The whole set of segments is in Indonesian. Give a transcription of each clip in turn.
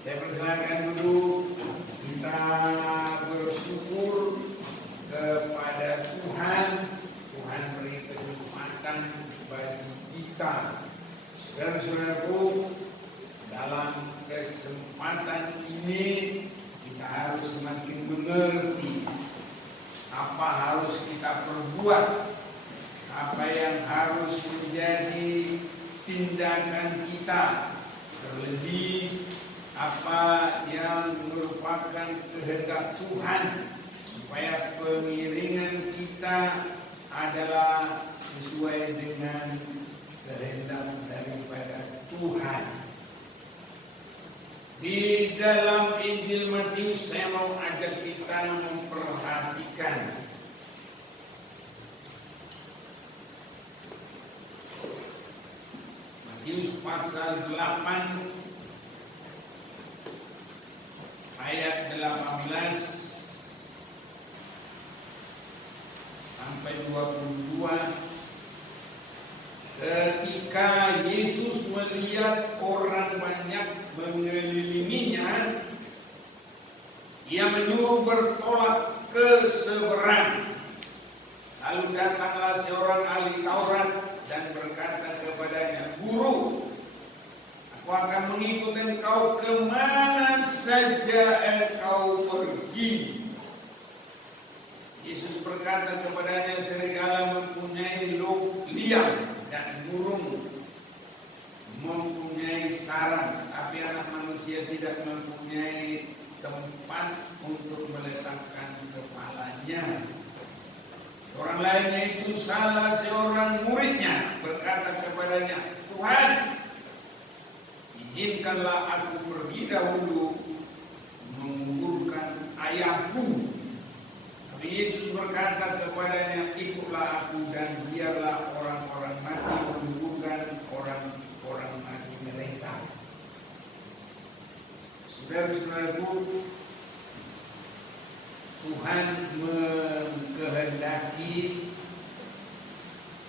Saya persilakan dulu kita bersyukur kepada Tuhan. Tuhan beri kesempatan bagi kita, saudara-saudaraku. Dalam kesempatan ini kita harus semakin mengerti apa harus kita perbuat, apa yang harus menjadi tindakan kita, terlebih apa yang merupakan kehendak Tuhan, supaya pengiringan kita adalah sesuai dengan kehendak daripada Tuhan. Di dalam Injil Matius saya mau ajak kita memperhatikan Matius pasal 8 ayat 18 sampai 22. Ketika Yesus melihat orang banyak mengelilinginya, Ia menyuruh bertolak ke seberang. Lalu datanglah seorang ahli Taurat dan berkata kepadanya, "Guru, aku akan mengikut engkau kemana saja engkau pergi." Yesus berkata kepadanya, "Serigala mempunyai liang dan burung mempunyai sarang, tapi anak manusia tidak mempunyai tempat untuk meletakkan kepalanya." Orang lainnya itu salah seorang muridnya berkata kepadanya, "Tuhan, izinkanlah aku pergi dahulu menguburkan ayahku." Tapi Yesus berkata kepadanya, "Ikutlah aku dan biarlah orang-orang mati menguburkan orang-orang mati mereka." Saudara-saudaraku, Tuhan mengkehendaki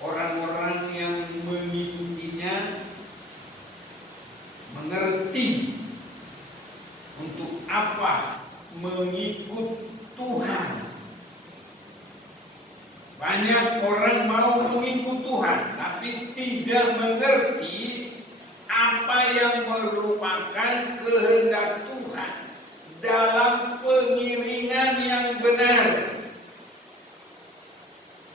orang-orang yang mengikutinya mengerti untuk apa mengikut Tuhan. Banyak orang mau mengikut Tuhan, tapi tidak mengerti apa yang merupakan kehendak Tuhan dalam pengiringan yang benar.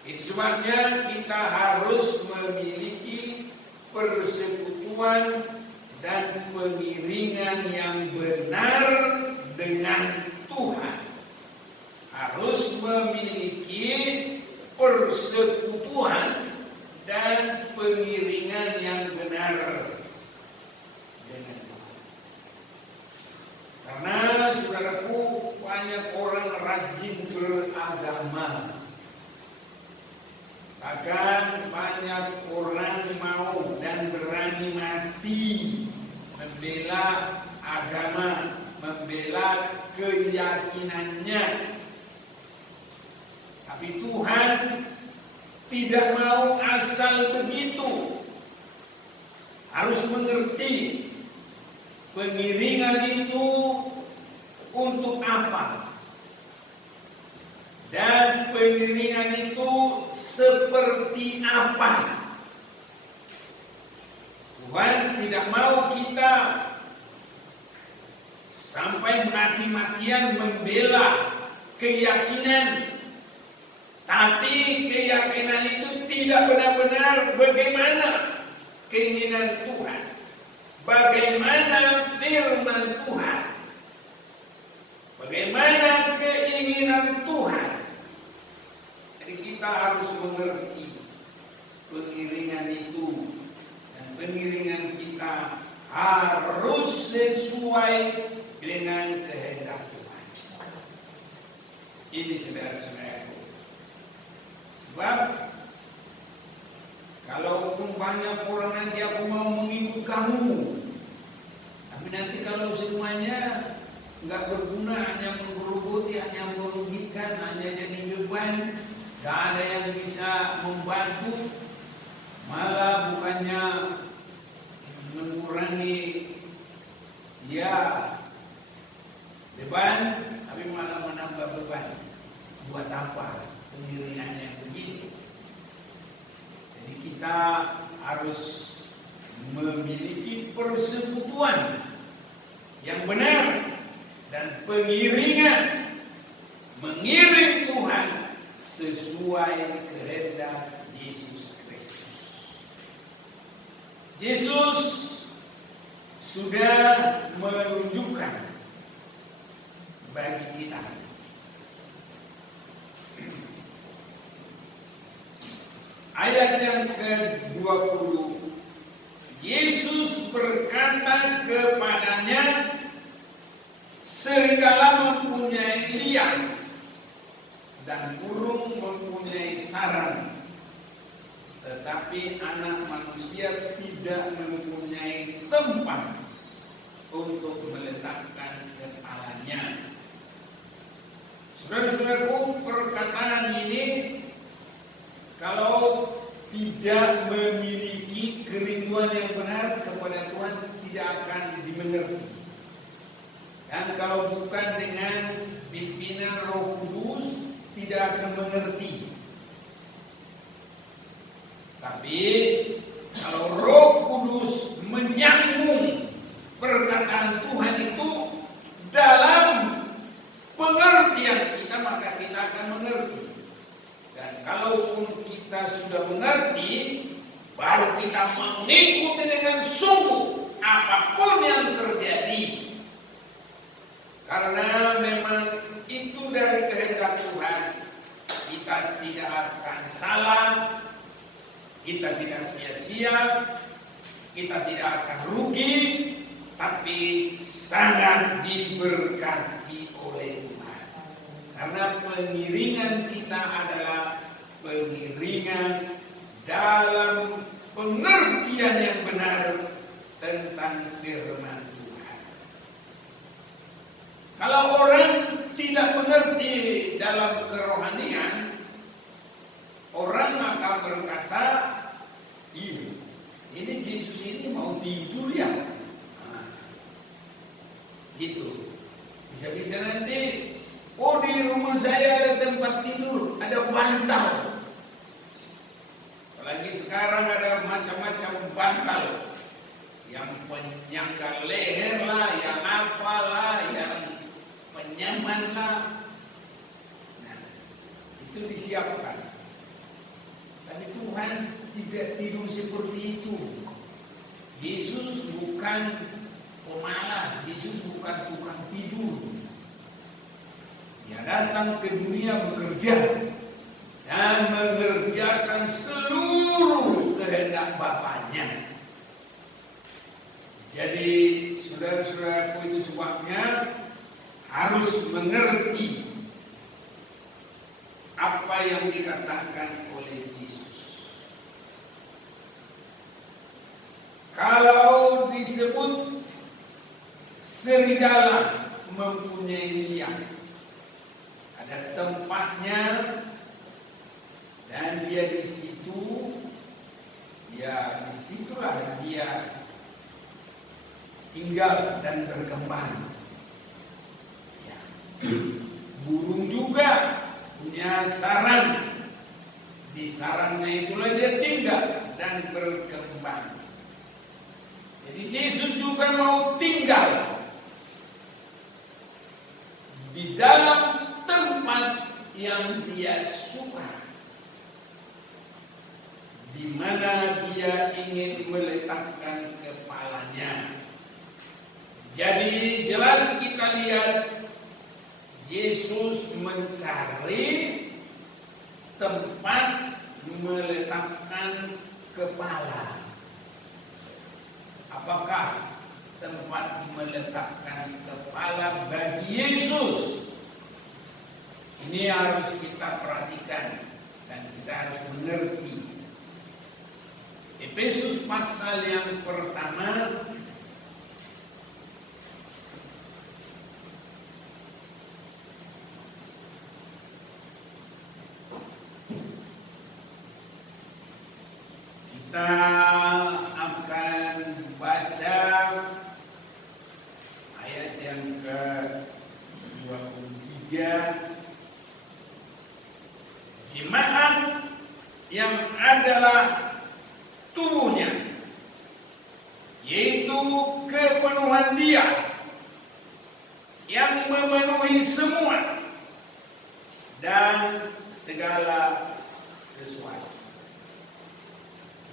Itu sebabnya kita harus memiliki persekutuan dan pengiringan yang benar dengan Tuhan. Harus memiliki persekutuan dan pengiringan yang benar dengan Tuhan. Karena saudaraku, banyak orang rajin beragama. Bahkan banyak orang mau dan berani mati membela agama, membela keyakinannya. Tapi Tuhan tidak mau asal begitu. Harus mengerti pengiringan itu untuk apa, dan pengiringan itu seperti apa. Tuhan tidak mau kita sampai mati-matian membela keyakinan, tapi keyakinan itu tidak benar-benar bagaimana keinginan Tuhan, bagaimana firman Tuhan, bagaimana keinginan Tuhan. Jadi kita harus mengerti pengiringan itu, dan pengiringan kita harus sesuai dengan kehendak Tuhan. Ini saudara-saudaraku. Sebab kalau banyak orang nanti aku mau mengikut kamu, tapi nanti kalau semuanya nggak berguna, hanya menggerogoti, hanya merugikan, hanya jadi beban, nggak ada yang bisa membantu, malah bukannya mengurangi beban, tapi malah menambah beban. Buat apa pengiringan yang begini? Jadi kita harus memiliki persekutuan yang benar dan pengiringan, mengiring Tuhan sesuai kehendak Yesus Kristus. Yesus sudah menunjukkan bagi kita ayat yang ke-20. Yesus berkata kepadanya, serigala mempunyai liang dan burung mempunyai sarang, tetapi anak manusia tidak mempunyai tempat untuk meletakkan kepalanya. Saudara-saudaraku, perkataan ini kalau tidak memiliki kerinduan yang benar kepada Tuhan tidak akan dimengerti. Dan kalau bukan dengan pimpinan Roh Kudus tidak akan mengerti. Tapi kalau Roh Kudus menyambung perkataan Tuhan itu dalam pengertian kita, maka kita akan mengerti. Dan kalaupun kita sudah mengerti, baru kita mengikuti dengan sungguh apapun yang terjadi. Karena memang itu dari kehendak Tuhan. Kita tidak akan salah, kita tidak sia-sia, kita tidak akan rugi, tapi sangat diberkati oleh Tuhan. Karena pengiringan kita adalah pengiringan dalam pengertian yang benar tentang firman Tuhan. Kalau orang tidak mengerti dalam kerohanian, orang akan berkata, iya, ini Yesus ini mau tidur ya. Nah, gitu. Bisa-bisa nanti, oh di rumah saya ada tempat tidur, ada bantal. Apalagi sekarang ada macam-macam bantal. Yang penyangga leher lah, yang apalah, yang penyaman lah. Nah, itu disiapkan. Tapi Tuhan tidak tidur seperti itu. Yesus bukan pemalas, Yesus bukan tukang tidur. Dia datang ke dunia bekerja dan mengerjakan seluruh kehendak Bapaknya. Jadi saudara-saudaraku, itu sebabnya harus mengerti apa yang dikatakan oleh Yesus. Kalau disebut serigala mempunyai liang, ada tempatnya dan dia di situ, ya disitulah dia tinggal dan berkembang. Ya. Burung juga punya sarang, di sarangnya itulah dia tinggal dan berkembang. Jadi Yesus juga mau tinggal di dalam tempat yang dia suka, di mana dia ingin meletakkan kepalanya. Jadi jelas kita lihat Yesus mencari tempat meletakkan kepala. Apakah tempat meletakkan kepala bagi Yesus? Ini harus kita perhatikan dan kita harus mengerti. Efesus pasal yang pertama kita akan baca ayat yang ke ketiga, jemaat yang adalah tubuhnya, yaitu kepenuhan Dia yang memenuhi semua dan segala sesuatu.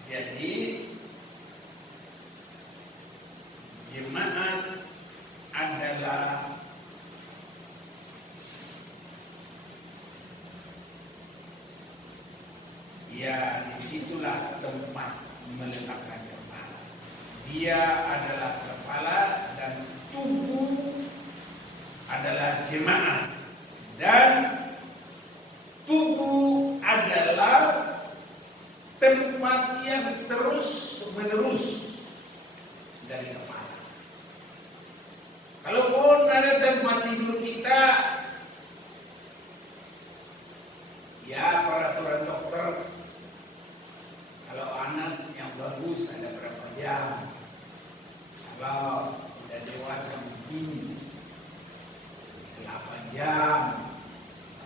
Jadi jemaat adalah ya, disitulah tempat meletakkan kepala. Dia adalah kepala dan tubuh adalah jemaat, dan tubuh adalah tempat yang terus menerus dari kepala. Kalaupun ada tempat tidur kita, ya peraturan dokter, kalau anak yang bagus ada berapa jam, kalau udah dewasa mungkin 8 jam,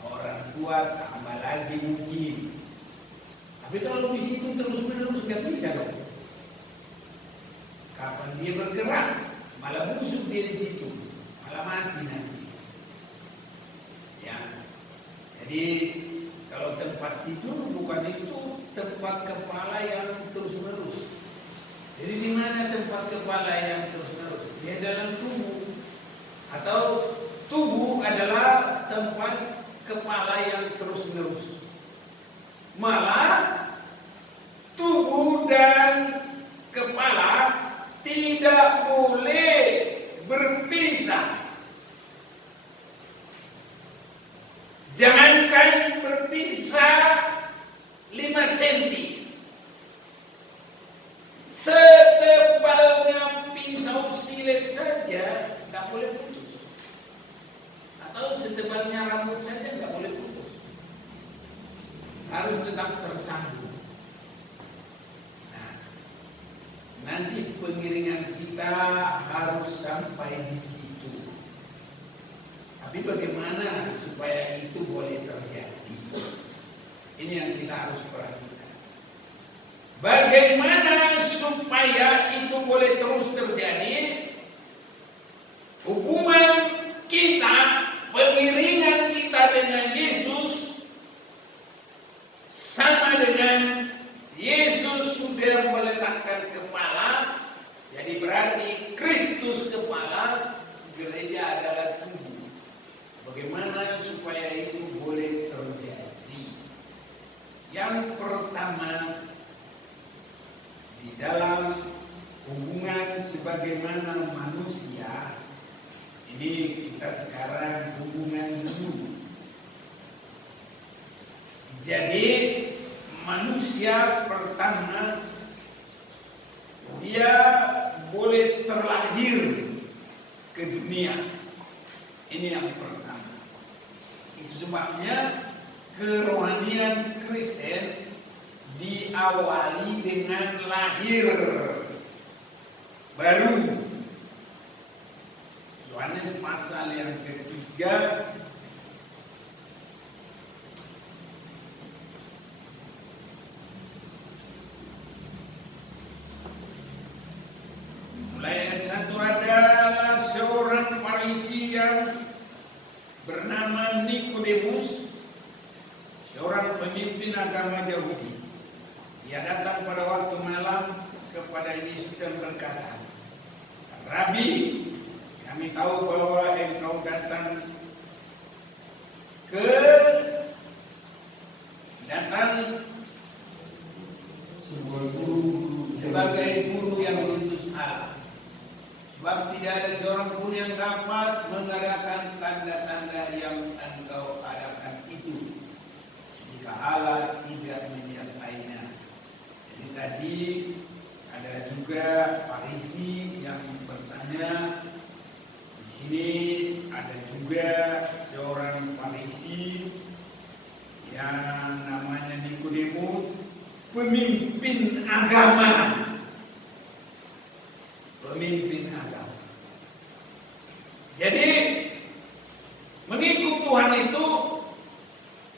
orang tua tambah lagi mungkin. Tapi kalau di situ terus menerus nggak bisa dong. Kapan dia bergerak, malah busuk dia di situ, malah mati nanti. Ya, jadi kalau tempat tidur bukan itu tempat kepala yang terus menerus. Jadi di mana tempat kepala yang terus menerus? Di dalam tubuh, atau tubuh adalah tempat kepala yang terus menerus. Malah tubuh dan kepala tidak boleh berpisah. Jangankan berpisah 5 cm, setebalnya pisau silet saja nggak boleh putus, atau setebalnya rambut saja nggak boleh putus, harus tetap tersambung. Nah, nanti pengiringan kita harus sampai di situ. Tapi bagaimana supaya itu boleh terjadi? Ini yang kita harus perhatikan. Bagaimana supaya itu boleh terus terjadi? Hubungan kita, pengiringan kita dengan Yesus sama dengan Yesus sudah meletakkan kepala. Jadi berarti Kristus kepala, gereja adalah tubuh. Bagaimana supaya itu boleh terjadi? Yang pertama, di dalam hubungan sebagaimana manusia, ini kita sekarang hubungan dulu. Jadi manusia pertama, dia boleh terlahir ke dunia. Ini yang pertama. Itu sebabnya kerohanian Kristen diawali dengan lahir baru. Yohanes pasal yang ketiga mulai ayat 1, adalah seorang Farisi yang bernama Nikodemus, seorang pemimpin agama Yahudi. Dia datang pada waktu malam kepada Yesus dan berkata, Rabi, kami tahu bahwa engkau datang sebagai guru yang diutus Allah. Sebab tidak ada seorang pun yang dapat mengadakan tanda-tanda yang engkau adakan itu jika Allah tidak menyertainya. Jadi tadi ada juga Farisi yang bertanya. Di sini ada juga seorang Farisi yang namanya Nikodemus, pemimpin agama. Pemimpin agama. Jadi mengikut Tuhan itu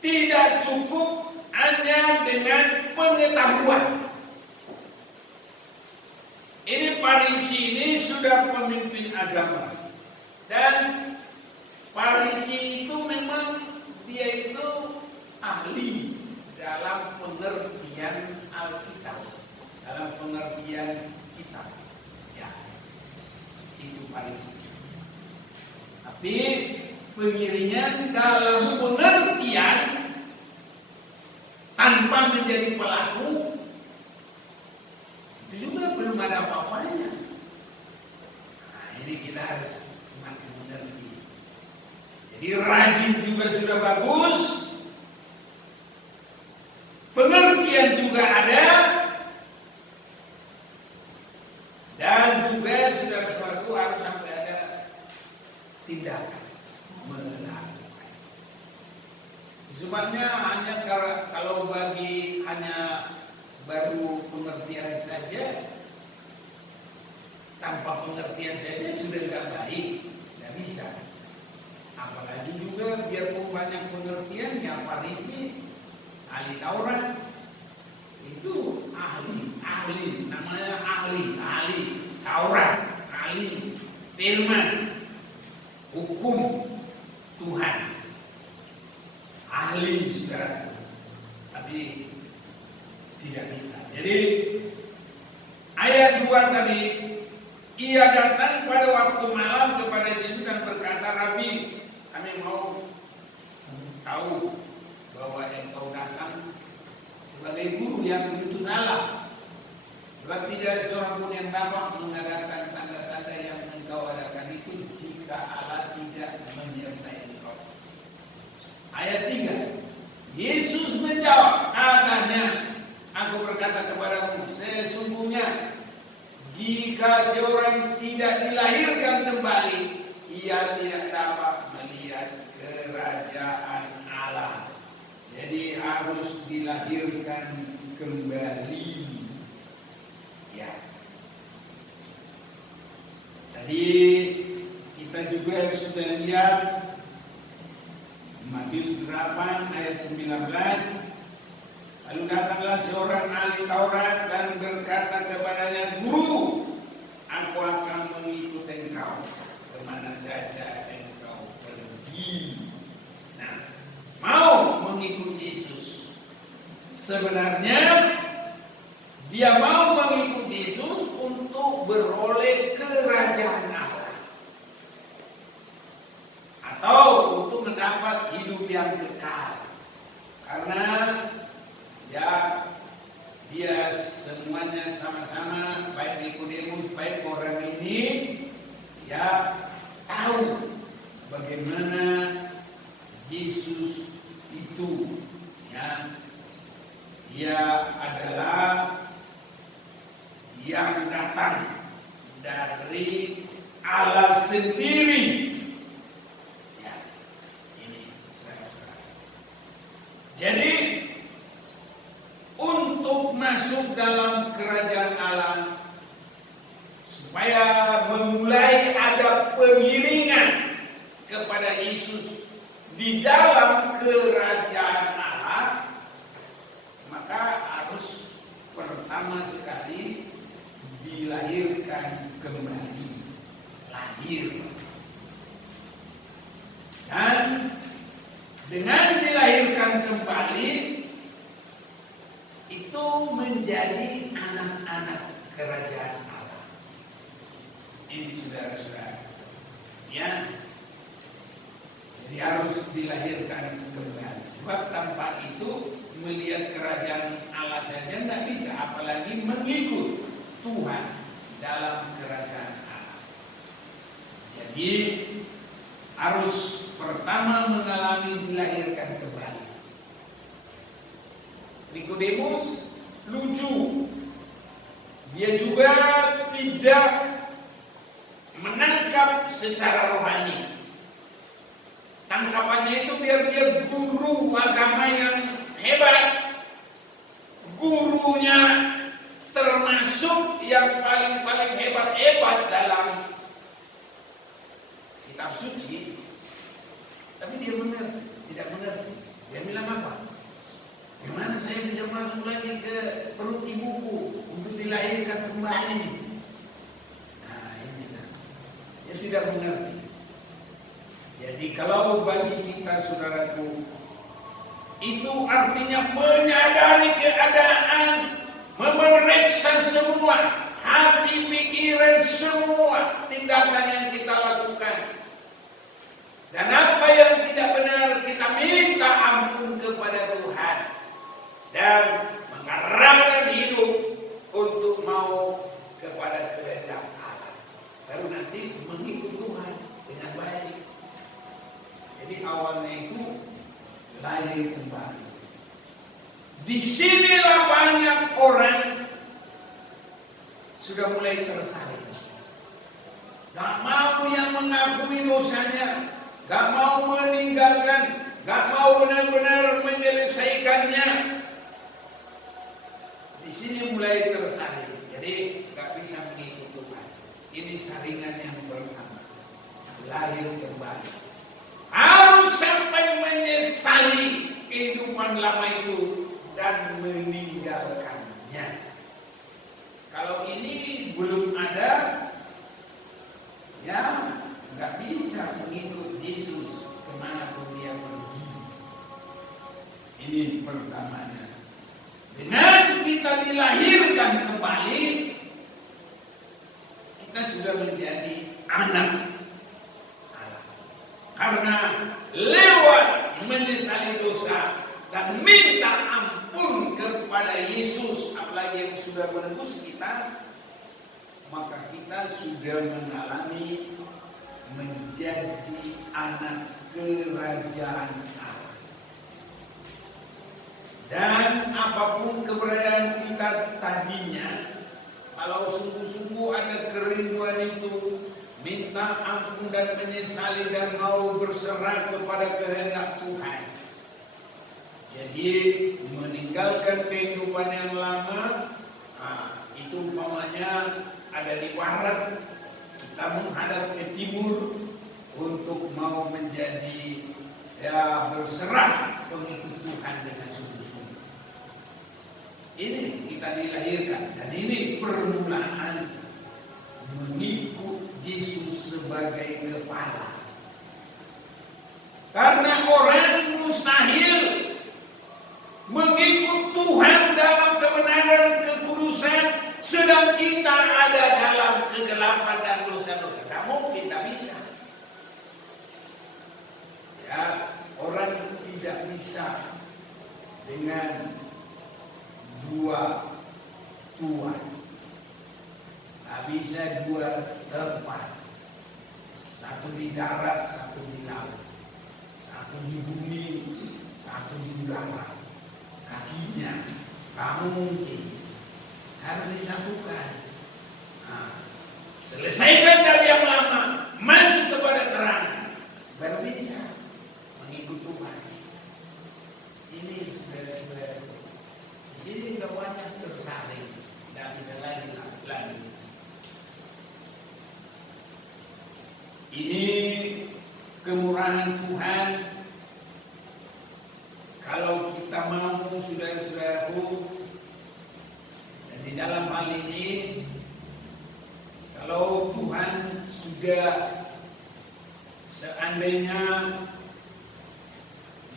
tidak cukup hanya dengan pengetahuan. Ini Farisi ini sudah pemimpin agama. Dan Farisi itu memang dia itu ahli dalam pengertian Alkitab, dalam pengertian kitab. Ya, itu Farisi. Tapi pengiringan dalam pengertian tanpa menjadi pelaku itu juga belum ada apa-apanya. Nah, ini kita harus semakin mengerti. Jadi rajin juga sudah bagus, pengertian juga ada, dan juga sudah bagus harus sampai ada tindakan melakukan. Sebabnya hanya kalau bagi hanya baru pengertian saja, tanpa pengertian saja sudah tidak baik, tidak bisa. Apalagi juga biarpun banyak pengertian, yang Farisi, ahli Taurat, itu ahli, namanya ahli Taurat, ahli firman, hukum Tuhan, ahli saudara, tapi tidak bisa. Jadi ayat 2 tadi, ia datang pada waktu malam kepada Yesus dan berkata, Rabi, kami mau tahu bahwa engkau datang sebagai guru yang diutus Allah. Sebab tidak ada seorang pun yang dapat mengadakan tanda-tanda yang engkau adakan itu jika Allah tidak menyertai engkau. Ayat 3, Yesus menjawab, katanya, aku berkata kepadamu, sesungguhnya jika seorang tidak dilahirkan kembali, ia tidak dapat melihat kerajaan Allah. Jadi harus dilahirkan kembali. Ya. Tadi kita juga sudah lihat Matius 8 ayat 19. Lalu datanglah seorang ahli Taurat dan berkata kepadanya, Guru, aku akan mengikut engkau kemana saja engkau pergi. Nah, mau mengikut Yesus. Sebenarnya dia mau mengikut Yesus untuk beroleh kerajaan Allah, atau untuk mendapat hidup yang kekal. Karena ya, dia semuanya sama-sama, baik Nikodemus, baik orang ini, ya tahu bagaimana Yesus itu, ya, dia adalah yang datang dari Allah sendiri. Ya, ini. Jadi untuk masuk dalam kerajaan Allah, supaya memulai ada pengiringan kepada Yesus di dalam kerajaan Allah, maka harus pertama sekali dilahirkan kembali, lahir. Dan dengan dilahirkan kembali, itu menjadi anak-anak kerajaan Allah. Ini saudara-saudara, ya, jadi harus dilahirkan kembali. Sebab tanpa itu melihat kerajaan Allah saja tidak bisa, apalagi mengikut Tuhan dalam kerajaan Allah. Jadi harus pertama mengalami dilahirkan kembali. Nikodemus lucu, dia juga tidak menangkap secara rohani. Tangkapannya itu biar dia guru agama yang hebat, gurunya termasuk yang paling hebat dalam kitab suci. Tapi dia mengerti, tidak mengerti. Dia bilang apa? Gimana saya bisa masuk lagi ke perut ibuku untuk dilahirkan kembali? Nah ini kan, dia tidak mengerti. Jadi kalau bagi kita saudaraku, itu artinya menyadari keadaan, memeriksa semua hati, pikiran, semua tindakan yang kita lakukan. Dan apa yang tidak benar kita minta ampun kepada Tuhan. Dan mengarahkan hidup untuk mau kepada kehendak Allah. Baru nanti mengikut Tuhan dengan baik. Jadi awalnya itu lahir kembali. Disinilah banyak orang sudah mulai tersaring. Gak mau yang mengakui dosanya, gak mau meninggalkan, gak mau benar-benar menyelesaikannya. Di sini mulai tersaring. Jadi gak bisa mengikut Tuhan. Ini saringan yang pertama, lahir kembali. Harus sampai menyesali kehidupan lama itu dan meninggalkannya. Kalau ini belum ada, ya nggak bisa mengikut Yesus kemanapun dia pergi. Ini pertamanya. Dengan kita dilahirkan kembali, kita sudah menjadi anak Allah. Karena lewat menyesali dosa dan minta ampun kepada Yesus, apalagi yang sudah menebus kita, maka kita sudah mengalami menjadi anak kerajaan Allah. Dan apapun keberadaan kita tadinya, kalau sungguh-sungguh ada kerinduan itu, minta ampun dan menyesali dan mau berserah kepada kehendak Tuhan. Jadi meninggalkan kehidupan yang lama, itu umpamanya ada di barat, kita menghadap ke timur untuk mau menjadi berserah pengikut Tuhan dengan sungguh-sungguh. Ini kita dilahirkan dan ini permulaan mengikut Yesus sebagai kepala. Karena orang mustahil mengikut Tuhan dalam kebenaran kekudusan, sedang kita ada dalam kegelapan dan dosa-dosa. Tidak mungkin, tidak bisa. Ya, orang tidak bisa dengan dua Tuhan. Tak bisa dua tempat. Satu di darat, satu di laut. Satu di bumi, satu di udara. Kakinya, kamu mungkin harus disatukan. Selesaikan dari yang lama, masuk kepada terang, baru bisa mengikut Tuhan. Ini sudah di sini sudah banyak tersaring, tidak bisa lagi. Ini kemurahan Tuhan. Kalau kita mampu, saudara-saudaraku, dan di dalam hal ini, kalau Tuhan sudah seandainya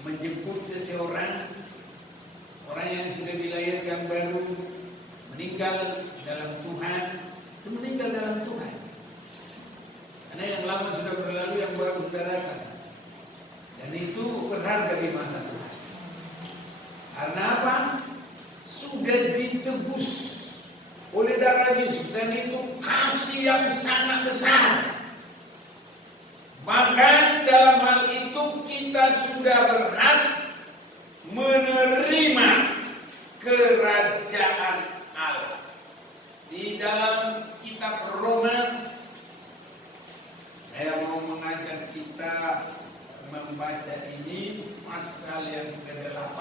menjemput seseorang, orang yang sudah dilahirkan baru, meninggal dalam Tuhan, itu meninggal dalam Tuhan. Karena yang lama sudah berlalu, yang baru sudah datang. Dan itu berharga di mata Tuhan. Karena apa? Sudah ditebus oleh darah Yesus, dan itu kasih yang sangat besar. Bahkan dalam hal itu kita sudah berhak menerima kerajaan Allah. Di dalam kitab Roma, saya mau mengajak kita membaca ini pasal yang ke-8.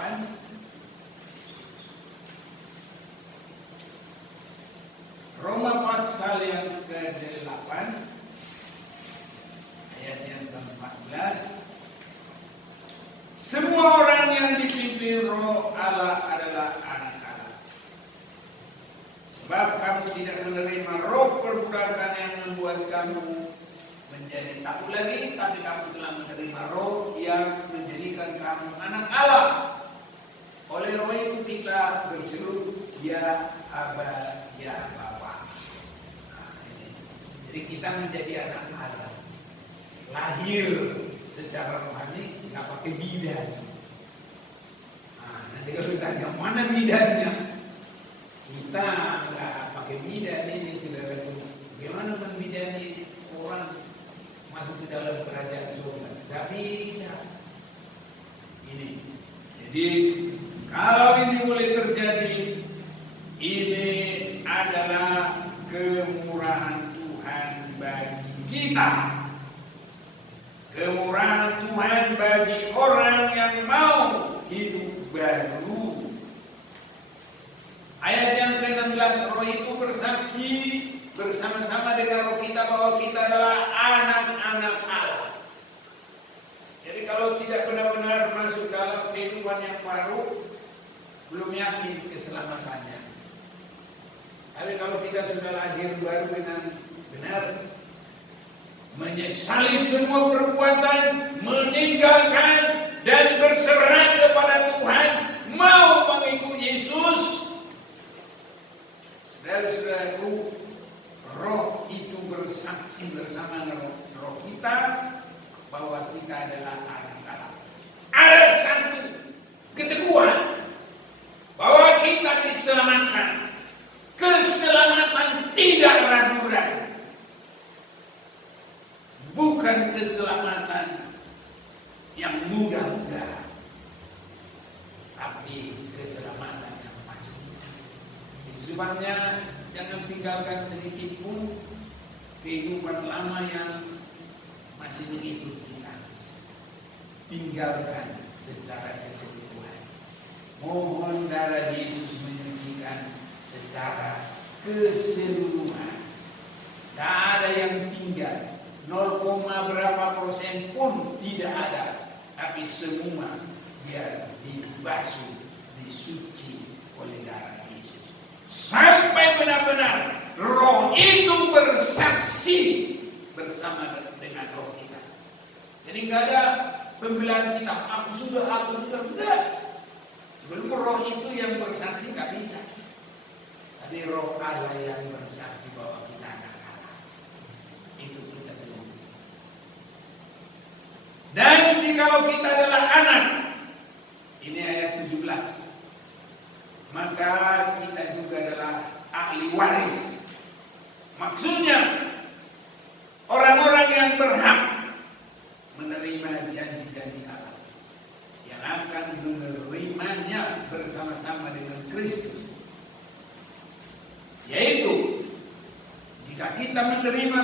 Roma pasal yang ke-8 ayat yang ke-14 tidak menerima roh perbudakan yang membuat kamu menjadi takut lagi, tapi kamu telah menerima roh yang menjadikan kamu anak Allah. Oleh roh itu kita berseru, ya Aba, ya Bapa. Nah, ini. Jadi kita menjadi anak Allah. Lahir secara rohani, nggak pakai bidan. Nah, nanti kalau ditanya mana bidannya, kita nggak pakai bidan ini, saudaraku. Bagaimana membidani orang masuk ke dalam kerajaan surga? Tidak bisa. Ini. Jadi kalau ini boleh terjadi, ini adalah kemurahan Tuhan bagi kita. Kemurahan Tuhan bagi orang yang mau hidup baru. Ayat yang ke-16, roh itu bersaksi bersama-sama dengan roh kita bahwa kita adalah anak-anak Allah. Jadi kalau tidak benar-benar masuk dalam kehidupan yang baru, belum yakin keselamatannya. Tapi kalau kita sudah lahir baru dengan benar, menyesali semua perbuatan, meninggalkan dan berserah kepada Tuhan, mau mengikut Yesus, saudara-saudaraku, roh itu bersaksi bersama roh kita bahwa kita adalah anak Allah. Ada satu keteguhan bahwa kita diselamatkan. Keselamatan tidak ragu-ragu. Bukan keselamatan yang mudah-mudah, tapi keselamatan yang pasti. Sebabnya jangan tinggalkan sedikit pun kehidupan lama yang masih mengikut kita. Tinggalkan secara keseluruhan. Mohon darah Yesus menyucikan secara keseluruhan. Tak ada yang tinggal. 0, berapa persen pun tidak ada. Tapi semua biar dibasuh, disuci oleh darah Yesus. Sampai benar-benar roh itu bersaksi bersama dengan roh kita. Jadi nggak ada pembelaan kita, aku sudah, enggak. Sebelum roh itu yang bersaksi nggak bisa. Tapi roh Allah yang bersaksi bahwa kita anak Allah. Itu kita tunggu. Dan jikalau kita adalah anak, ini ayat 17, maka kita juga adalah ahli waris. Maksudnya orang-orang yang berhak menerima janji-janji Allah, yang akan menerimanya bersama-sama dengan Kristus. Yaitu jika kita menderita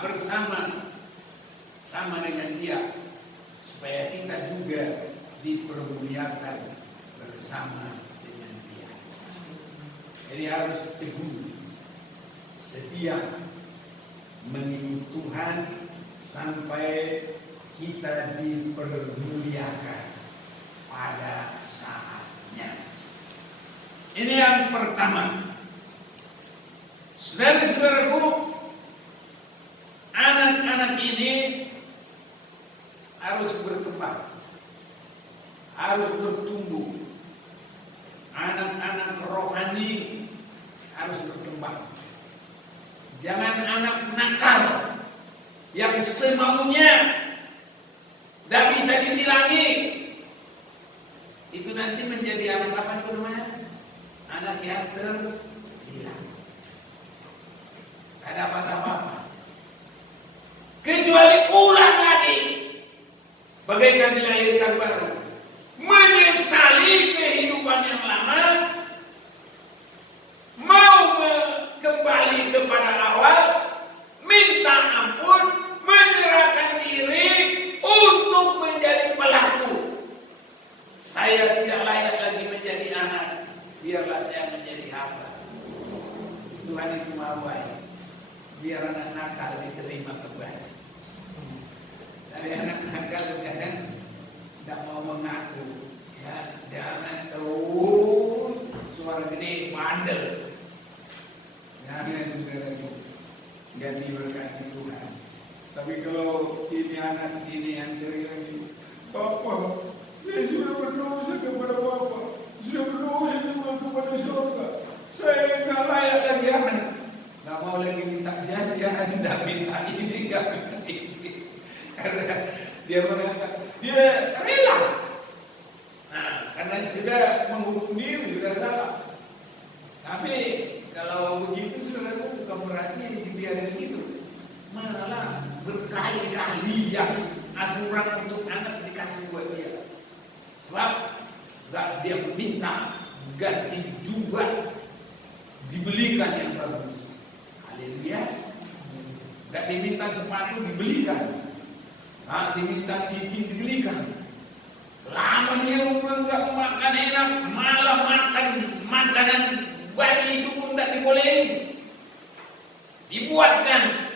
bersama dengan Dia, supaya kita juga dipermuliakan bersama dengan Dia. Jadi harus teguh, setia mengikut Tuhan sampai kita dipermuliakan pada saatnya. Ini yang pertama. Saudara-saudaraku, anak-anak ini harus berkembang, harus bertumbuh. Anak-anak rohani harus berkembang. Jangan anak nakal yang semaunya, tidak bisa dibilangi. Itu nanti menjadi anak apa itu namanya? Anak yang terhilang. Tidak dapat apa-apa. Kecuali ulang lagi, bagaikan dilahirkan baru. Menyesali kehidupan yang lama, mau kembali kepada awal, minta ampun, menyerahkan diri untuk menjadi pelaku. Saya tidak layak lagi menjadi anak, biarlah saya menjadi hamba. Tuhan itu maha baik, biar anak nakal diterima kembali. Tapi anak nakal kadang tidak mau mengaku, ya, jangan terus Tapi kalau ini anak ini yang ceria ini, Papa, saya sudah berdosa kepada Papa, sudah berdosa juga kepada surga. Saya nggak layak lagi anak. Nggak mau lagi minta jajan, nggak minta ini, nggak minta ini. Karena dia mengatakan, dia rela. Nah, karena sudah menghukum diri, sudah salah. Tapi kalau begitu saudara bukan berarti dibiarkan begitu. Malah berkali-kali yang aturan untuk anak dikasih buat dia. Sebab nggak dia minta ganti jubah dibelikan yang bagus. Haleluya. Nggak diminta sepatu dibelikan. Nggak diminta cincin dibelikan. Lama dia nggak makan enak, malah makan makanan babi itu pun tidak dibolehin. Dibuatkan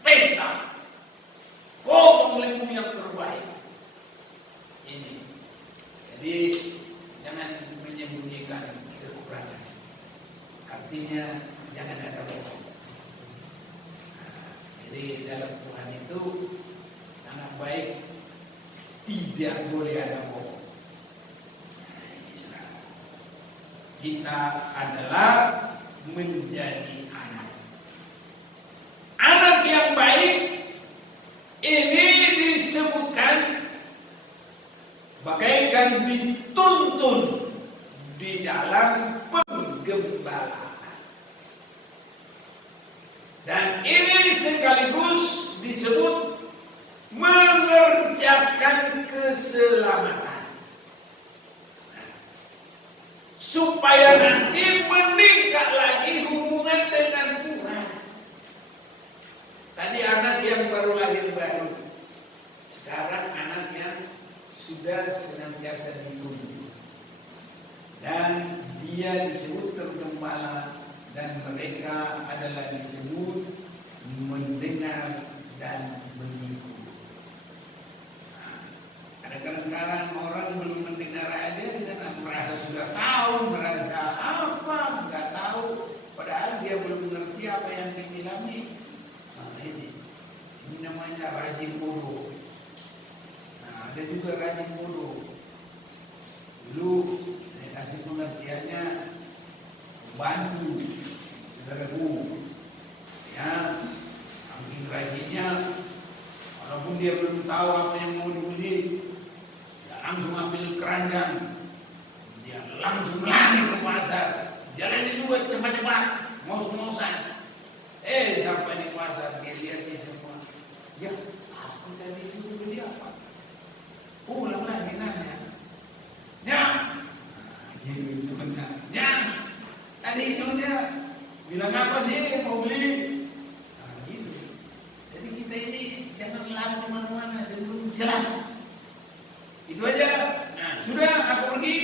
pesta, potong lembu yang terbaik. Ini, jadi jangan menyembunyikan kekurangan. Artinya jangan ada bohong. Jadi dalam Tuhan itu sangat baik, tidak boleh ada bohong. Kita adalah menjadi anak yang baik. Ini disebutkan bagaikan dituntun di dalam penggembalaan. Dan ini sekaligus disebut mengerjakan keselamatan. Supaya nanti meningkat lagi hubungan dengan Tuhan. Tadi anak yang baru lahir baru, sekarang anak yang sudah senantiasa dituntun. Dan dia disebut tergembala dan mereka adalah disebut mendengar dan mengikut. Kadang-kadang sekarang orang belum mendengar aja dengan merasa sudah tahu, merasa apa, nggak tahu, padahal dia belum mengerti apa yang dibilangnya. Nah, ini namanya rajin bodoh. Nah, ada juga rajin bodoh. Dulu saya kasih pengertiannya bantu saudaraku, ya, saking rajinnya, walaupun dia belum tahu apa yang mau dibeli, langsung ambil keranjang, dia langsung lari ke pasar, jalan juga cepat-cepat, ngos-ngosan. Sampai di pasar dia lihat dia semua. Ya, aku tadi suruh beli apa? Ulang lagi nanya. Ya, gitu temannya. Ya, tadi itu dia bilang apa sih mau beli? Nah, gitu. Jadi kita ini jangan lari kemana-mana sebelum jelas. Itu aja. Nah, sudah aku pergi.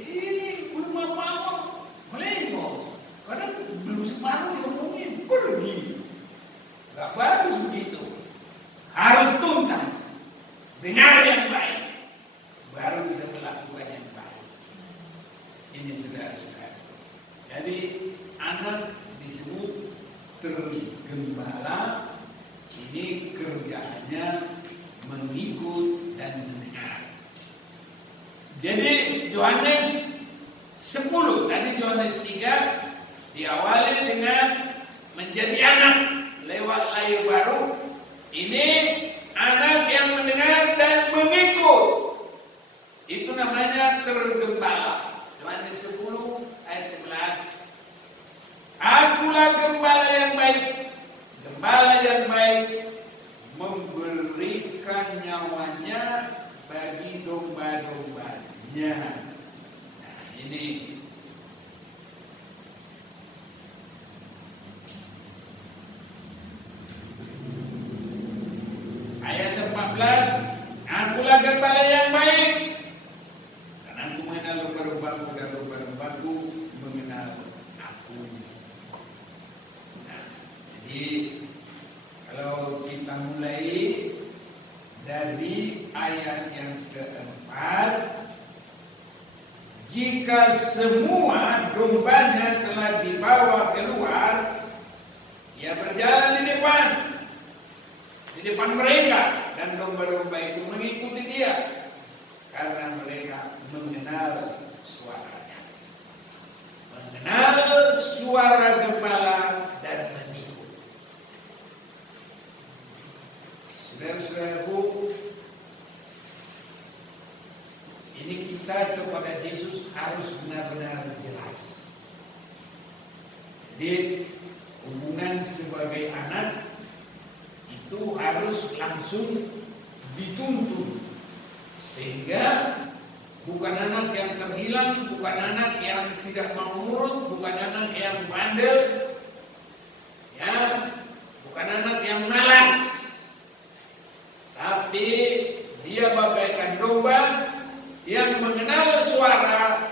Ini belum apa-apa. Melengok. Karena belum separuh diomongin. Pergi. Gak bagus begitu. Harus tuntas. Dengar yang baik. Baru bisa melakukan yang baik. Ini saudara-saudara. Jadi anak disebut tergembala. Ini kerjaannya mengikut dan mendengar. Jadi Yohanes 10, tadi Yohanes 3 diawali dengan menjadi anak lewat lahir baru. Ini anak yang mendengar dan mengikut. Itu namanya tergembala. Yohanes 10 ayat 11. Akulah gembala yang baik. Gembala yang baik memberikan nyawanya bagi domba-dombanya. Nah, ini ayat 14. Akulah gembala yang baik, karena aku mengenal domba-dombaku dan domba-dombaku mengenal aku. Nah, jadi kalau kita mulai dari ayat yang keempat, jika semua dombanya telah dibawa keluar, ia berjalan di depan. di depan mereka, dan domba-domba itu mengikuti dia karena mereka mengenal suaranya, mengenal suara gembala dan mengikut. Saudara-saudaraku, ini kita kepada Yesus harus benar-benar jelas. Jadi hubungan sebagai anak itu harus langsung dituntun, sehingga bukan anak yang terhilang, bukan anak yang tidak mau nurut, bukan anak yang bandel, ya, bukan anak yang malas, tapi dia bagaikan domba yang mengenal suara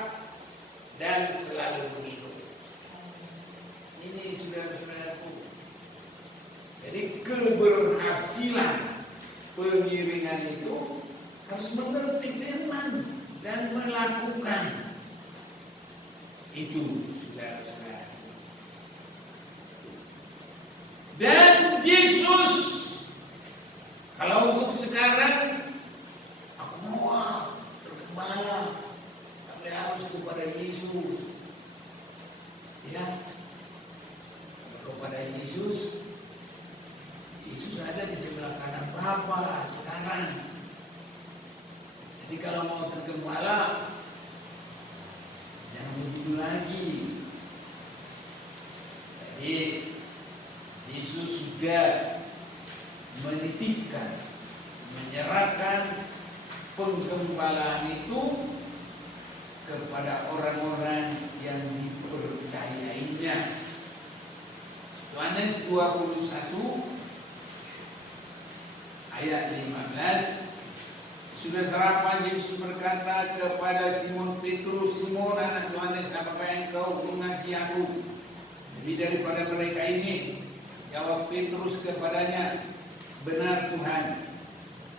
dan selalu mengikut. Ini saudara-saudaraku. Jadi keberhasilan pengiringan itu harus mengerti firman dan melakukan itu, saudara-saudara. Dan Yesus, kalau untuk sekarang, aku mau tergembala, kami harus kepada Yesus, ya, kepada Yesus. Yesus ada di sebelah kanan Bapa sekarang. Jadi kalau mau tergembala, jangan begitu lagi. Jadi Yesus juga menitipkan, menyerahkan penggembalaan itu kepada orang-orang yang dipercayainya. Yohanes 21 ayat 15, sudah serapan Yesus berkata kepada Simon Petrus, Simon anak Yohanes, apakah engkau mengasihi aku lebih daripada mereka ini? Jawab Petrus kepadanya, benar Tuhan,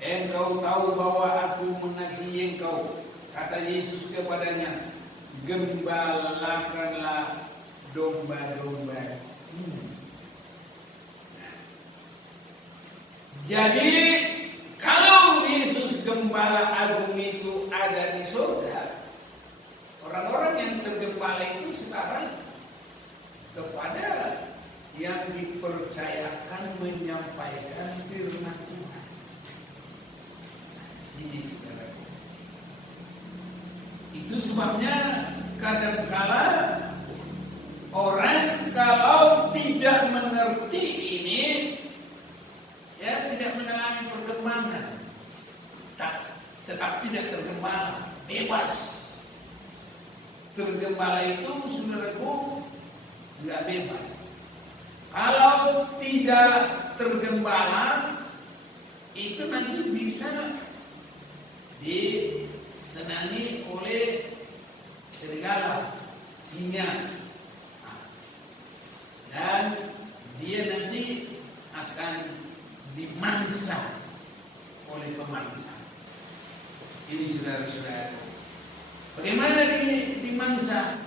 engkau tahu bahwa aku mengasihi engkau. Kata Yesus kepadanya, gembalakanlah domba-domba. Jadi kalau Yesus Gembala Agung itu ada di surga, orang-orang yang tergembala itu sekarang kepada yang dipercayakan menyampaikan firman Tuhan. Sini saudaraku. Itu sebabnya kadangkala orang kalau tidak mengerti ini, ya, tidak mengalami perkembangan, tetap tidak tergembala, bebas. Tergembala itu, saudaraku, nggak bebas. Kalau tidak tergembala, itu nanti bisa disenangi oleh serigala, singa, dan dia nanti akan dimangsa oleh pemangsa. Ini saudara-saudara, bagaimana dimangsa?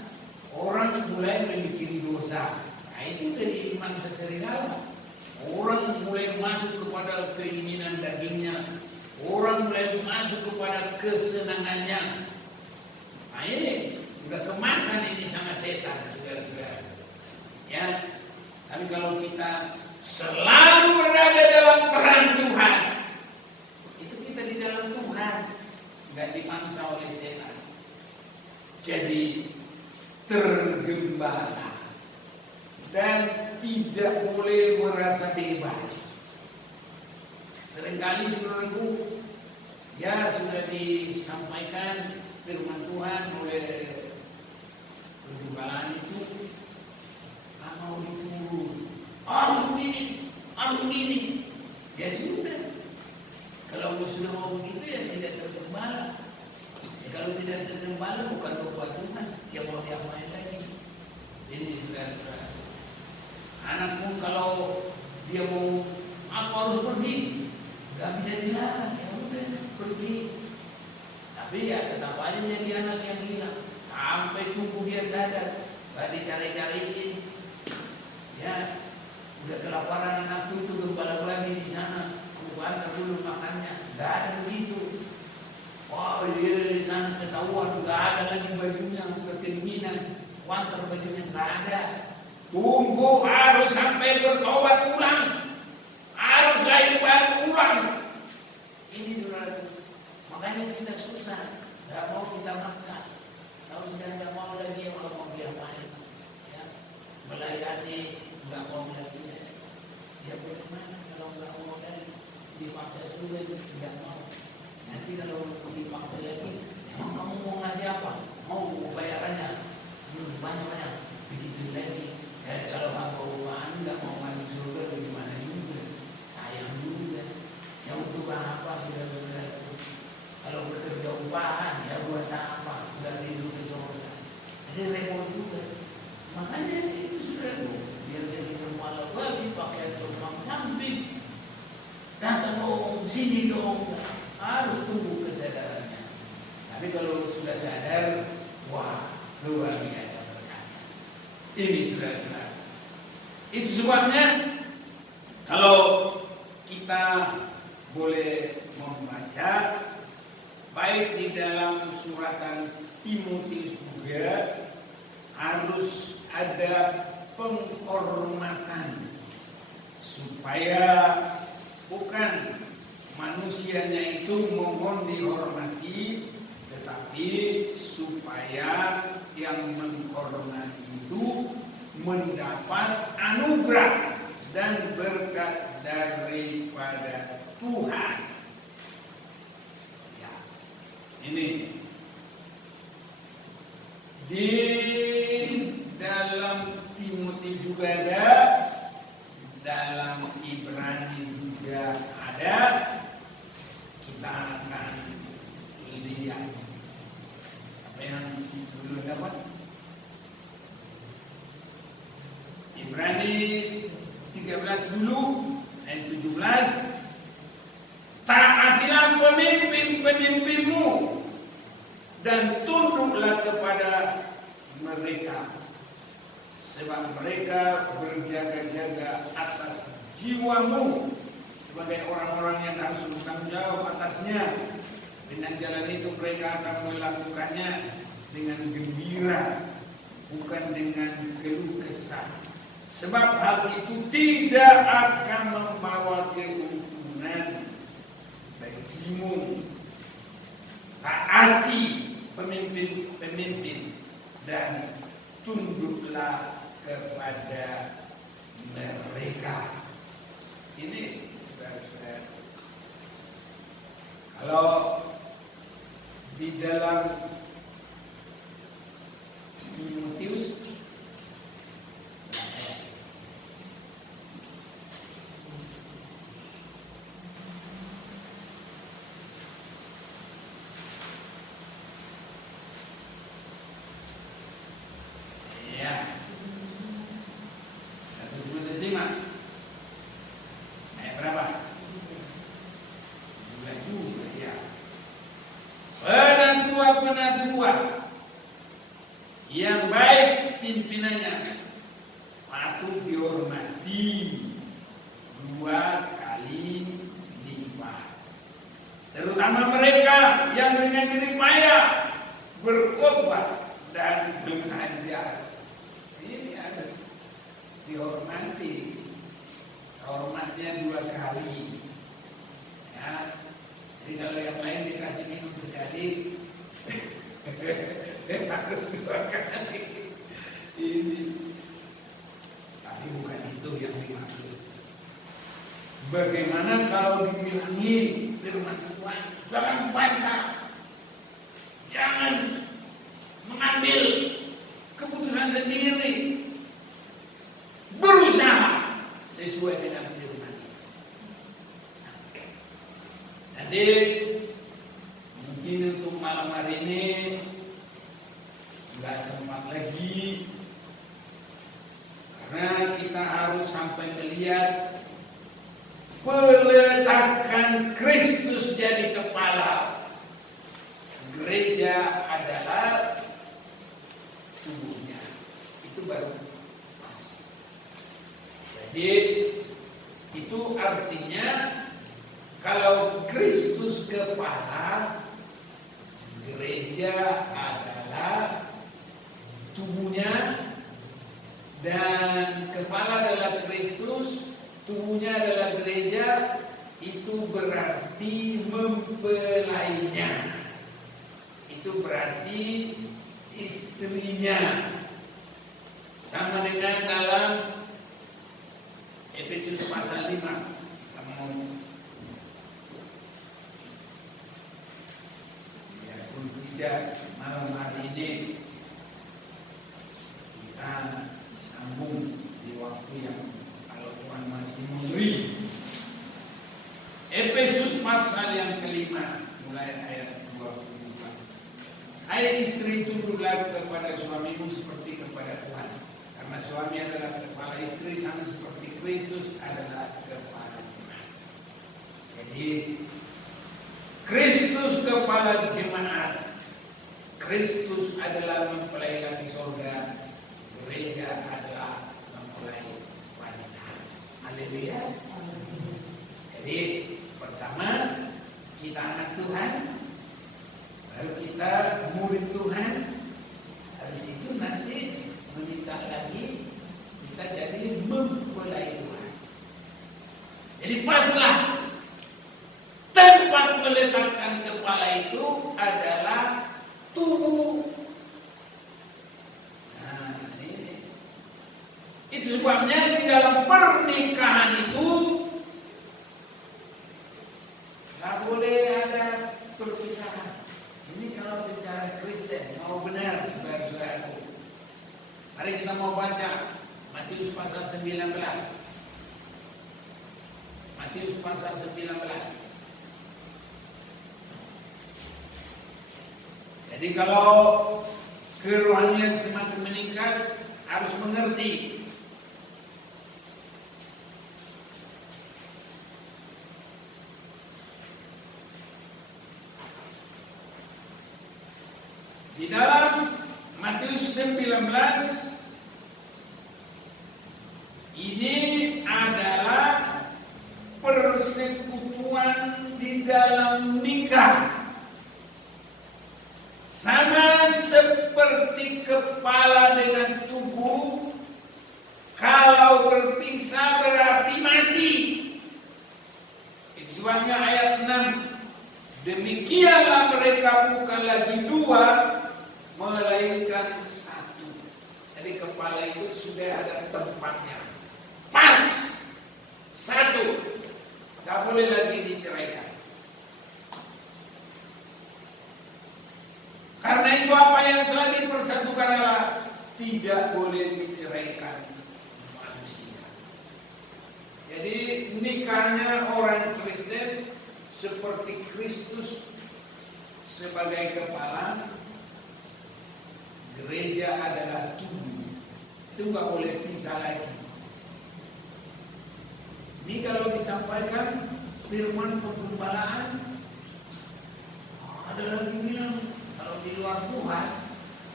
Orang mulai memiliki dosa, nah itu dari mangsa serigala. Orang mulai masuk kepada keinginan dagingnya, orang mulai masuk kepada kesenangannya. Nah ini udah kemakan ini sama setan, saudara-saudara. Ya, tapi kalau kita selalu berada dalam terang Tuhan, itu kita di dalam Tuhan, nggak dimangsa oleh setan. Jadi tergembala dan tidak boleh merasa bebas. Seringkali saudaraku, ya sudah disampaikan firman Tuhan oleh pergembalaan itu, nggak mau diturun, harus begini, ya sudah. Kalau sudah mau begitu ya tidak tergembala. Ya, kalau tidak tergembala bukan doa Tuhan, ya mau diapain lagi? Ini saudara-saudara. Anak pun kalau dia mau, aku harus pergi, nggak bisa dilarang, ya udah pergi. Tapi ya tetap aja jadi anak yang hilang sampai tunggu dia sadar, nggak dicari-cariin. Ya, udah kelaparan anakku itu gembala lagi di sana. Nggak ada begitu. Oh iya, di sana ketahuan, nggak ada lagi bajunya, kedinginan, wanter bajunya, nggak ada. Tunggu harus sampai bertobat ulang, harus lahir baru ulang. Ini saudara, makanya kita susah, nggak mau kita maksa. Kalau sudah nggak mau lagi, kalau mau diapain? Ya, melayani nggak mau lagi. Ya bagaimana kalau nggak mau lagi? Dipaksa juga nggak mau. Nanti kalau dipaksa lagi, emang kamu mau ngasih apa? Mau bayarannya? Banyak-banyak. Begitu lagi. Kalau hamba-hambaan nggak mau masuk surga, bagaimana juga? Sayang juga. Ya untuk apa? Kalau bekerja upahan, ya buat apa? Nggak rindu ke surga. Jadi repot juga. Makanya itu sudah biar jadi termalah babi pakai tukang samping. Datang dong, sini dong. Harus tunggu kesadarannya. Tapi kalau sudah sadar, wah luar biasa berkahnya. Ini saudara-saudara. Itu sebabnya kalau kita boleh membaca baik di dalam suratan Timotius juga harus ada penghormatan supaya bukan manusianya itu mohon dihormati, tetapi supaya yang menghormati itu mendapat anugerah dan berkat daripada Tuhan. Ya, ini di dalam Timotius juga ada, dalam Ibrani juga ada. Kita akan lihat apa yang dulu dapat. Ibrani 13 dulu ayat 17. Taatilah pemimpin-pemimpinmu dan tunduklah kepada mereka, sebab mereka berjaga-jaga atas jiwamu sebagai orang-orang yang harus bertanggung jawab atasnya. Dengan jalan itu mereka akan melakukannya dengan gembira, bukan dengan keluh kesah. Sebab hal itu tidak akan membawa keuntungan bagimu. Taati pemimpin-pemimpin dan tunduklah kepada mereka. Ini kalau di dalam Timotius ya 1:5 ayat berapa? Penatua yang baik pimpinannya patut dihormati 2 kali lipat, terutama mereka yang dengan jerih payah berkhotbah dan mengajar. Ini harus dihormati, hormatnya 2 kali. Ya, jadi kalau yang lain dikasih minum sekali, harus 2 kali. Ini, tapi bukan itu yang dimaksud. Bagaimana kalau dibilangi firman Tuhan, jangan bantah, jangan mengambil keputusan sendiri, berusaha sesuai dengan firman. Jadi mungkin untuk malam hari ini nggak sempat lagi, karena kita harus sampai melihat peletakan Kristus jadi kepala. Gereja adalah tubuhnya. Itu baru pas. Jadi itu artinya kalau Kristus kepala, gereja adalah tubuhnya, dan kepala adalah Kristus, tubuhnya adalah gereja, itu berarti mempelainya. Itu berarti istrinya. Sama dengan dalam Efesus pasal 5. Biarpun tidak malam hari ini kita sambung di waktu yang kalau Tuhan masih memberi. Efesus pasal yang kelima mulai ayat 22. Hai istri, tunduklah kepada suamimu seperti kepada Tuhan. Karena suami adalah kepala istri, sama seperti Kristus adalah kepala jemaat. Jadi Kristus kepala jemaat. Kristus adalah mempelai laki sorga. Gereja adalah mempelai wanita. Haleluya. Jadi pertama kita anak Tuhan, lalu kita murid Tuhan. Habis itu nanti menikah lagi, kita jadi mempelai Tuhan. Jadi paslah tempat meletakkan kepala itu adalah tubuh. Nah, ini. Itu sebabnya di dalam pernikahan itu nggak boleh ada perpisahan. Ini kalau secara Kristen mau benar, saudara-saudaraku. Mari kita mau baca Matius pasal 19. Matius pasal 19. Jadi kalau kerohanian semakin meningkat, harus mengerti di dalam Matius 19 ini adalah persekutuan di dalam nikah. Sama seperti kepala dengan tubuh, kalau berpisah berarti mati. Itu sebabnya ayat 6. Demikianlah mereka bukan lagi dua, melainkan satu. Jadi kepala itu sudah ada tempatnya. Pas. Satu. Gak boleh lagi diceraikan. Karena itu apa yang telah dipersatukan Allah tidak boleh diceraikan manusia. Jadi nikahnya orang Kristen seperti Kristus sebagai kepala, gereja adalah tubuh. Itu nggak boleh pisah lagi. Ini kalau disampaikan firman penggembalaan, ada lagi bilang kalau di luar Tuhan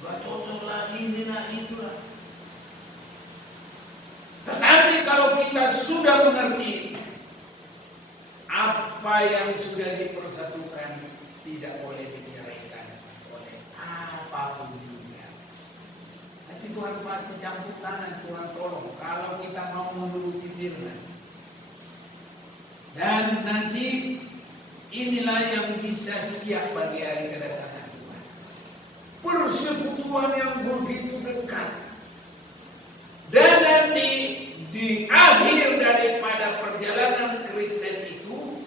gak cocok lagi ini nah itulah. Tetapi kalau kita sudah mengerti apa yang sudah dipersatukan tidak boleh diceraikan oleh apapun juga. Nanti Tuhan pasti campur tangan, Tuhan tolong kalau kita mau menuruti firman. Dan nanti inilah yang bisa siap bagi hari kedatangan Tuhan. Persekutuan yang begitu dekat. Dan nanti di akhir daripada perjalanan Kristen itu,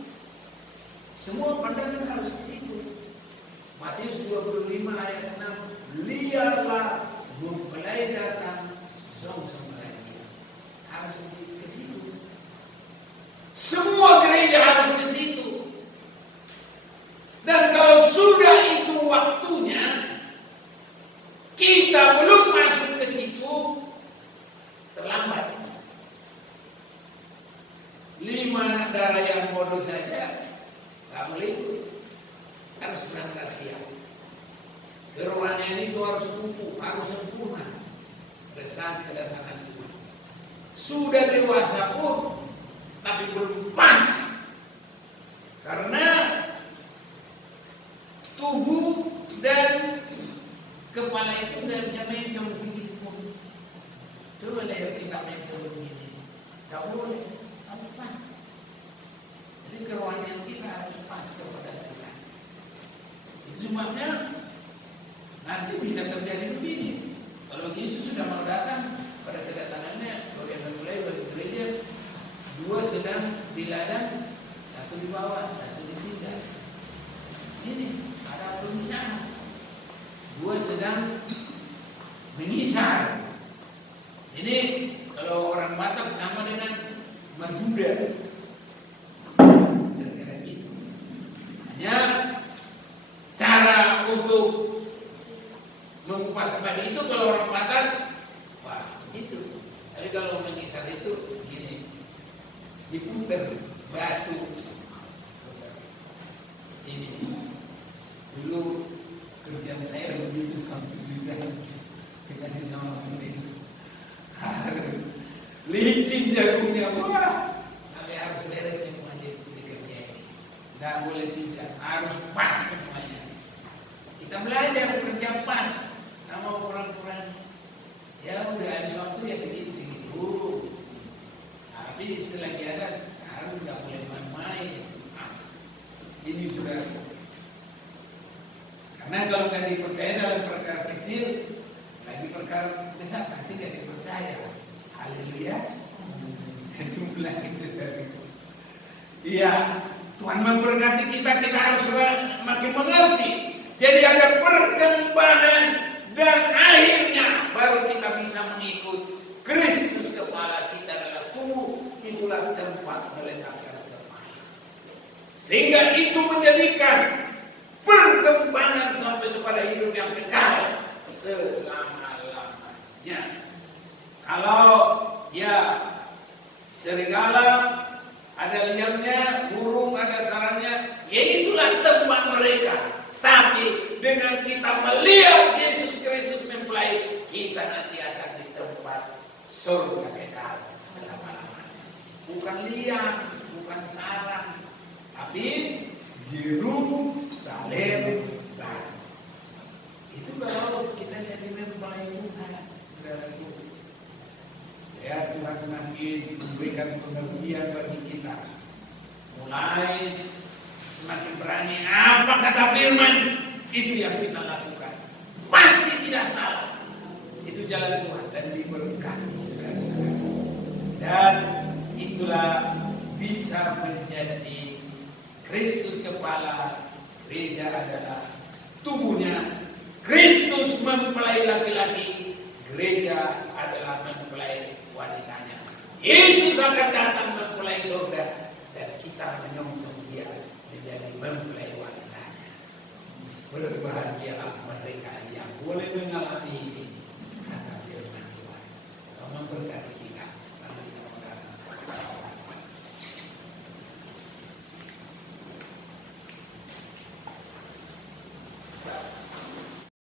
semua pandangan harus ke situ. Matius 25 ayat 6, lihatlah mempelai datang, song-song dia. Harus ke situ. Semua gereja harus ke situ. Dan kalau sudah itu waktunya, kita belum masuk ke situ, terlambat. 5 anak darah yang bodoh saja tak boleh ikut. Harus berangkat siap. Kerohanian itu harus utuh, harus sempurna bersama kedatangan Tuhan. Sudah dewasa pun, tapi belum pas. Karena tubuh dan kepala itu nggak bisa mencong begini pun. Coba leher kita mencong begini, nggak boleh, harus pas. Jadi kerohanian kita harus pas kepada Tuhan. Itu sebabnya nanti bisa terjadi begini. Kalau Yesus sudah mau datang pada kedatangannya, bagaimana mulai bagi gereja, dua sedang di ladang, satu di bawah, satu ditinggal. Ini ada perusahaan. Dua sedang mengisar. Ini kalau orang Batak sama dengan Madura. Kira-kira gitu. Hanya cara untuk mengupas padi itu kalau orang Batak, wah itu. Tapi kalau mengisar itu gini, diputer batu. Ini dulu kerjaan saya begitu sampai susah dengan sama ini. Licin jagungnya, wah, tapi harus beres semuanya dikerjain. Nggak boleh tidak, harus pas semuanya. Kita belajar kerja pas sama orang-orang. Ya udah ada waktu ya segitu. Tapi selagi ada harus nggak boleh main-main. Pas. Ini sudah. Karena kalau nggak dipercaya dalam perkara kecil, lagi perkara besar pasti nggak dipercaya. Haleluya. Itu mulai itu dari. Iya, Tuhan memberkati kita harus makin mengerti. Jadi ada perkembangan dan akhirnya baru kita bisa mengikut Kristus kepala kita adalah tubuh. Itulah tempat meletakkan terbaik. Sehingga itu menjadikan perkembangan sampai kepada hidup yang kekal selama-lamanya. Kalau ya serigala ada liangnya, burung ada sarangnya, ya itulah tempat mereka. Tapi dengan kita melihat Yesus Kristus mempelai, kita nanti akan di tempat surga kekal selama-lamanya. Bukan liang, bukan sarang, tapi Yerusalem baru. Itu kalau kita jadi mempelai Tuhan, saudaraku. Ya Tuhan semakin memberikan pengertian bagi kita. Mulai semakin berani apa kata firman, itu yang kita lakukan. Pasti tidak salah. Itu jalan Tuhan dan diberkati saudara-saudara. Dan itulah bisa menjadi Kristus kepala, gereja adalah tubuhnya. Kristus mempelai laki-laki, gereja adalah mempelai wanitanya. Yesus akan datang mempelai surga dan kita menyongsong dia menjadi mempelai wanitanya. Berbahagialah mereka yang boleh mengalami ini.